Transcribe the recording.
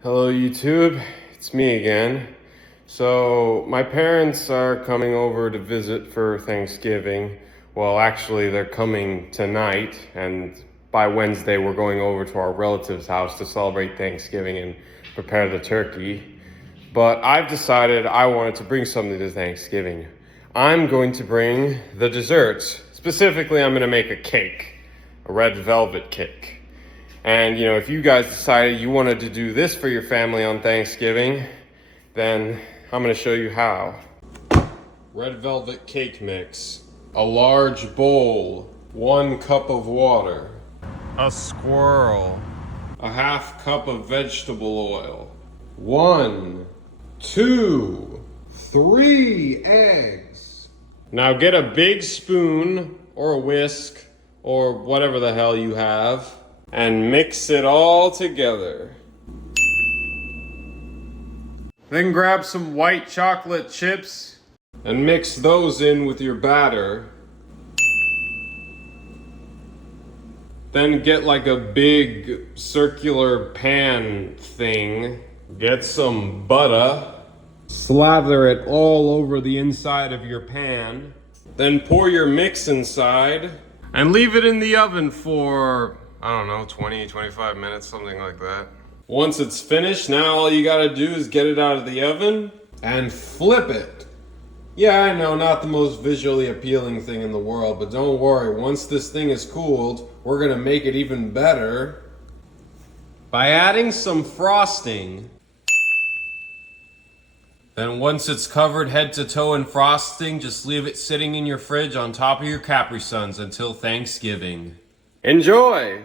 Hello YouTube, it's me again. So my parents are coming over to visit for Thanksgiving. Well, actually they're coming tonight, and by Wednesday we're going over to our relative's house to celebrate Thanksgiving and prepare the turkey. But I've decided I wanted to bring something to Thanksgiving. I'm going to bring the desserts. Specifically, I'm gonna make a cake, a red velvet cake. And if you guys decided you wanted to do this for your family on Thanksgiving, then I'm gonna show you how. Red velvet cake mix, a large bowl, 1 cup of water, a squirrel, a half cup of vegetable oil, 1, 2, 3 eggs. Now get a big spoon or a whisk or whatever the hell you have, and mix it all together. Then grab some white chocolate chips and mix those in with your batter. Then get like a big circular pan thing. Get some butter. Slather it all over the inside of your pan. Then pour your mix inside and leave it in the oven for, I don't know, 20-25 minutes, something like that. Once it's finished, now all you gotta do is get it out of the oven and flip it. Yeah, I know, not the most visually appealing thing in the world, but don't worry, once this thing is cooled, we're gonna make it even better by adding some frosting. Then once it's covered head to toe in frosting, just leave it sitting in your fridge on top of your Capri Suns until Thanksgiving. Enjoy!